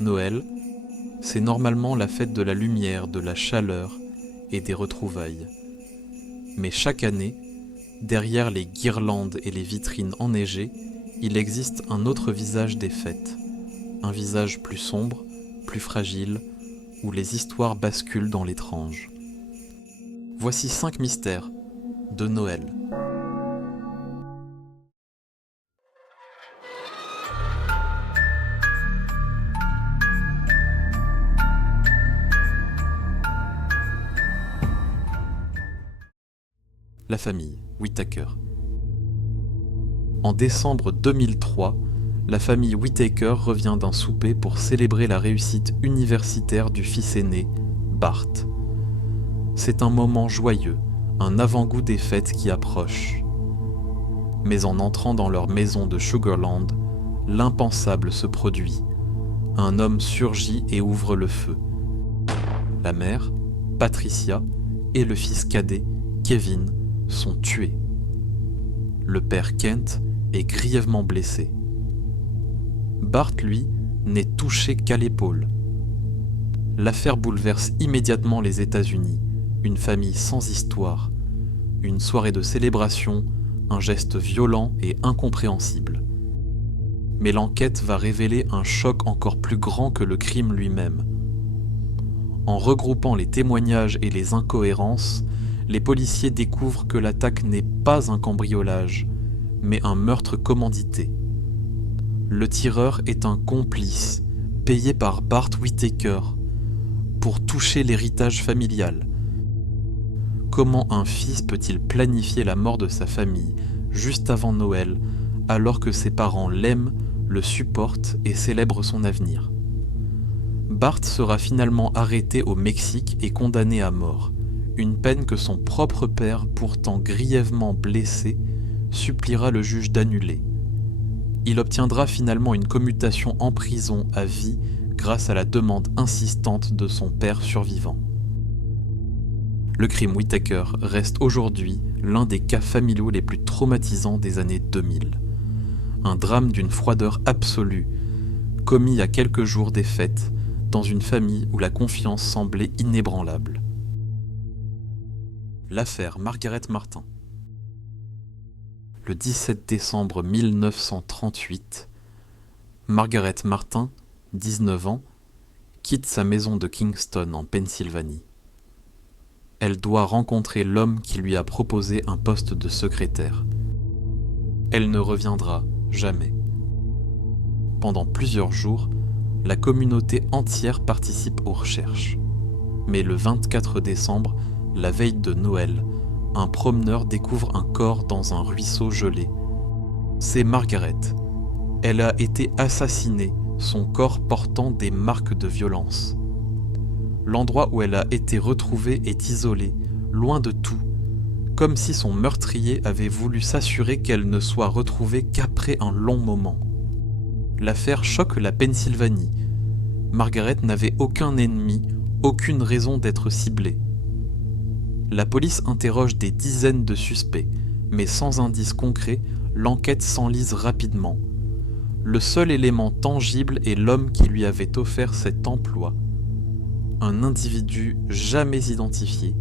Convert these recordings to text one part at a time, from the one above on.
Noël, c'est normalement la fête de la lumière, de la chaleur et des retrouvailles. Mais chaque année, derrière les guirlandes et les vitrines enneigées, il existe un autre visage des fêtes. Un visage plus sombre, plus fragile, où les histoires basculent dans l'étrange. Voici 5 mystères de Noël. La famille Whittaker. En décembre 2003, la famille Whittaker revient d'un souper pour célébrer la réussite universitaire du fils aîné, Bart. C'est un moment joyeux, un avant-goût des fêtes qui approchent. Mais en entrant dans leur maison de Sugarland, l'impensable se produit. Un homme surgit et ouvre le feu. La mère, Patricia, et le fils cadet, Kevin, sont tués. Le père Kent est grièvement blessé. Bart, lui, n'est touché qu'à l'épaule. L'affaire bouleverse immédiatement les États-Unis, une famille sans histoire, une soirée de célébration, un geste violent et incompréhensible. Mais l'enquête va révéler un choc encore plus grand que le crime lui-même. En regroupant les témoignages et les incohérences, les policiers découvrent que l'attaque n'est pas un cambriolage, mais un meurtre commandité. Le tireur est un complice, payé par Bart Whittaker, pour toucher l'héritage familial. Comment un fils peut-il planifier la mort de sa famille juste avant Noël, alors que ses parents l'aiment, le supportent et célèbrent son avenir? Bart sera finalement arrêté au Mexique et condamné à mort, une peine que son propre père, pourtant grièvement blessé, suppliera le juge d'annuler. Il obtiendra finalement une commutation en prison à vie grâce à la demande insistante de son père survivant. Le crime Whittaker reste aujourd'hui l'un des cas familiaux les plus traumatisants des années 2000. Un drame d'une froideur absolue, commis à quelques jours des fêtes, dans une famille où la confiance semblait inébranlable. L'affaire Margaret Martin. Le 17 décembre 1938, Margaret Martin, 19 ans, quitte sa maison de Kingston en Pennsylvanie. Elle doit rencontrer l'homme qui lui a proposé un poste de secrétaire. Elle ne reviendra jamais. Pendant plusieurs jours, la communauté entière participe aux recherches. Mais le 24 décembre, la veille de Noël, un promeneur découvre un corps dans un ruisseau gelé. C'est Margaret. Elle a été assassinée, son corps portant des marques de violence. L'endroit où elle a été retrouvée est isolé, loin de tout, comme si son meurtrier avait voulu s'assurer qu'elle ne soit retrouvée qu'après un long moment. L'affaire choque la Pennsylvanie. Margaret n'avait aucun ennemi, aucune raison d'être ciblée. La police interroge des dizaines de suspects, mais sans indice concret, l'enquête s'enlise rapidement. Le seul élément tangible est l'homme qui lui avait offert cet emploi. Un individu jamais identifié,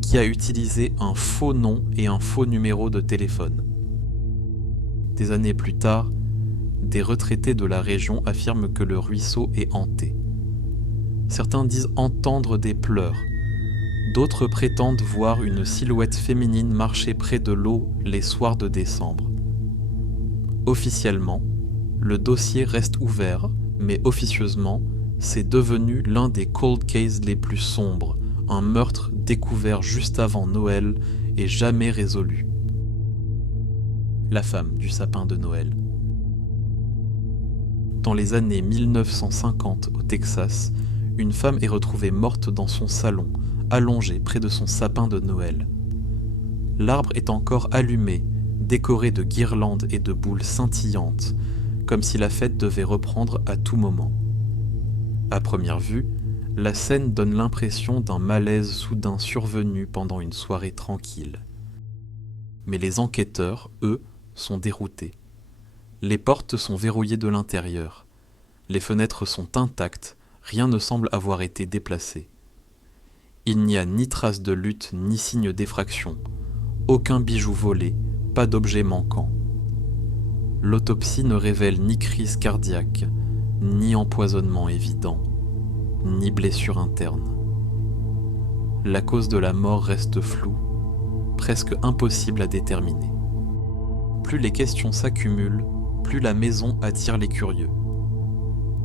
qui a utilisé un faux nom et un faux numéro de téléphone. Des années plus tard, des retraités de la région affirment que le ruisseau est hanté. Certains disent entendre des pleurs. D'autres prétendent voir une silhouette féminine marcher près de l'eau les soirs de décembre. Officiellement, le dossier reste ouvert, mais officieusement, c'est devenu l'un des cold cases les plus sombres, un meurtre découvert juste avant Noël et jamais résolu. La femme du sapin de Noël. Dans les années 1950 au Texas, une femme est retrouvée morte dans son salon, allongée près de son sapin de Noël. L'arbre est encore allumé, décoré de guirlandes et de boules scintillantes, comme si la fête devait reprendre à tout moment. À première vue, la scène donne l'impression d'un malaise soudain survenu pendant une soirée tranquille. Mais les enquêteurs, eux, sont déroutés. Les portes sont verrouillées de l'intérieur. Les fenêtres sont intactes, rien ne semble avoir été déplacé. Il n'y a ni trace de lutte ni signe d'effraction, aucun bijou volé, pas d'objet manquant. L'autopsie ne révèle ni crise cardiaque, ni empoisonnement évident, ni blessure interne. La cause de la mort reste floue, presque impossible à déterminer. Plus les questions s'accumulent, plus la maison attire les curieux.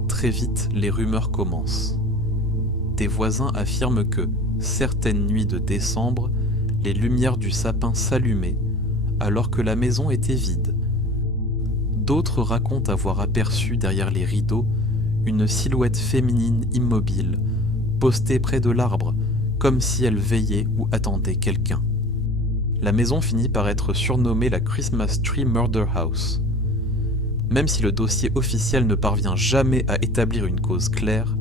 Très vite, les rumeurs commencent. Des voisins affirment que, certaines nuits de décembre, les lumières du sapin s'allumaient alors que la maison était vide. D'autres racontent avoir aperçu derrière les rideaux une silhouette féminine immobile, postée près de l'arbre, comme si elle veillait ou attendait quelqu'un. La maison finit par être surnommée la Christmas Tree Murder House. Même si le dossier officiel ne parvient jamais à établir une cause claire,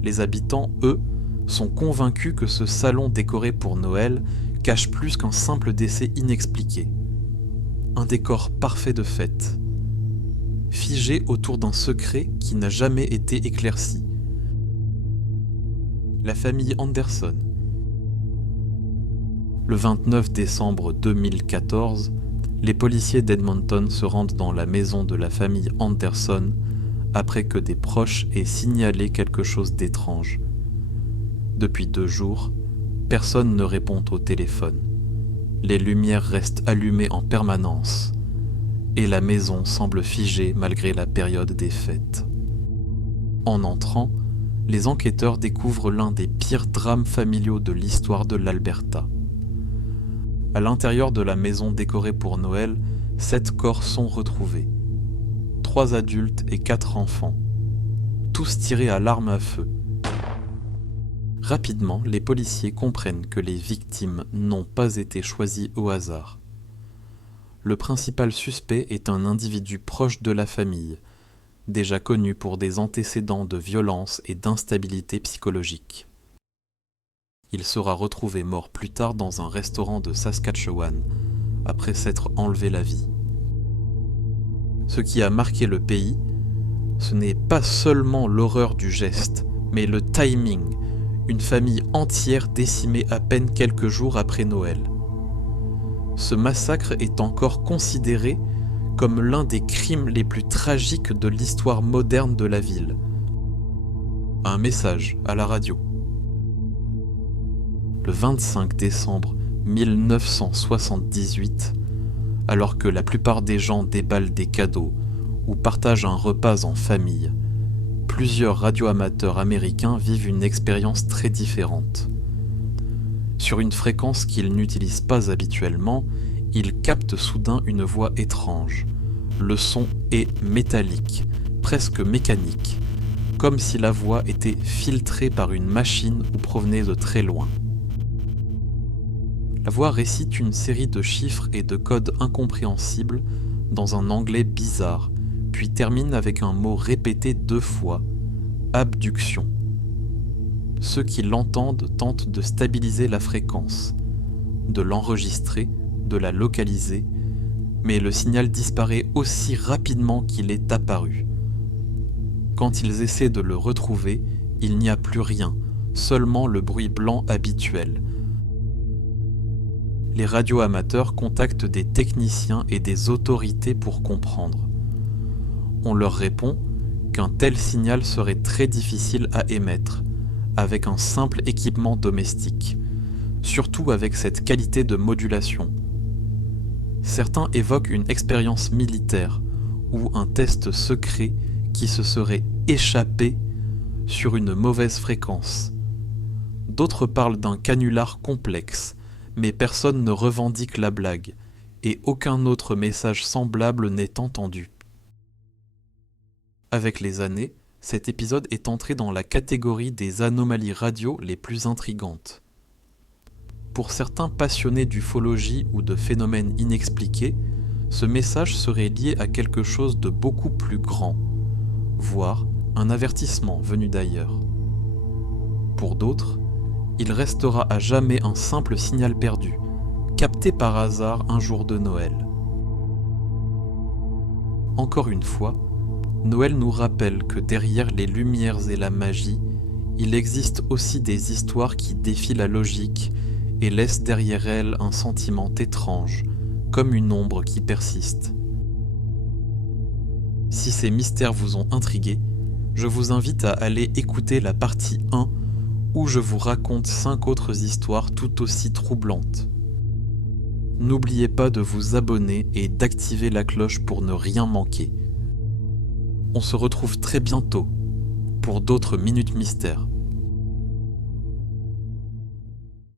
les habitants, eux, sont convaincus que ce salon décoré pour Noël cache plus qu'un simple décès inexpliqué. Un décor parfait de fête, figé autour d'un secret qui n'a jamais été éclairci. La famille Anderson. Le 29 décembre 2014, les policiers d'Edmonton se rendent dans la maison de la famille Anderson après que des proches aient signalé quelque chose d'étrange. Depuis 2 jours, personne ne répond au téléphone. Les lumières restent allumées en permanence et la maison semble figée malgré la période des fêtes. En entrant, les enquêteurs découvrent l'un des pires drames familiaux de l'histoire de l'Alberta. À l'intérieur de la maison décorée pour Noël, 7 corps sont retrouvés. 3 adultes et 4 enfants, tous tirés à l'arme à feu. Rapidement, les policiers comprennent que les victimes n'ont pas été choisies au hasard. Le principal suspect est un individu proche de la famille, déjà connu pour des antécédents de violence et d'instabilité psychologique. Il sera retrouvé mort plus tard dans un restaurant de Saskatchewan, après s'être enlevé la vie. Ce qui a marqué le pays, ce n'est pas seulement l'horreur du geste, mais le timing, une famille entière décimée à peine quelques jours après Noël. Ce massacre est encore considéré comme l'un des crimes les plus tragiques de l'histoire moderne de la ville. Un message à la radio. Le 25 décembre 1978, alors que la plupart des gens déballent des cadeaux ou partagent un repas en famille, plusieurs radioamateurs américains vivent une expérience très différente. Sur une fréquence qu'ils n'utilisent pas habituellement, ils captent soudain une voix étrange. Le son est métallique, presque mécanique, comme si la voix était filtrée par une machine ou provenait de très loin. La voix récite une série de chiffres et de codes incompréhensibles dans un anglais bizarre, puis termine avec un mot répété 2 fois, abduction. Ceux qui l'entendent tentent de stabiliser la fréquence, de l'enregistrer, de la localiser, mais le signal disparaît aussi rapidement qu'il est apparu. Quand ils essaient de le retrouver, il n'y a plus rien, seulement le bruit blanc habituel. Les radioamateurs contactent des techniciens et des autorités pour comprendre. On leur répond qu'un tel signal serait très difficile à émettre, avec un simple équipement domestique, surtout avec cette qualité de modulation. Certains évoquent une expérience militaire ou un test secret qui se serait échappé sur une mauvaise fréquence. D'autres parlent d'un canular complexe, mais personne ne revendique la blague, et aucun autre message semblable n'est entendu. Avec les années, cet épisode est entré dans la catégorie des anomalies radio les plus intrigantes. Pour certains passionnés d'ufologie ou de phénomènes inexpliqués, ce message serait lié à quelque chose de beaucoup plus grand, voire un avertissement venu d'ailleurs. Pour d'autres, il restera à jamais un simple signal perdu, capté par hasard un jour de Noël. Encore une fois, Noël nous rappelle que derrière les lumières et la magie, il existe aussi des histoires qui défient la logique et laissent derrière elles un sentiment étrange, comme une ombre qui persiste. Si ces mystères vous ont intrigué, je vous invite à aller écouter la partie 1 où je vous raconte 5 autres histoires tout aussi troublantes. N'oubliez pas de vous abonner et d'activer la cloche pour ne rien manquer. On se retrouve très bientôt pour d'autres Minutes Mystères.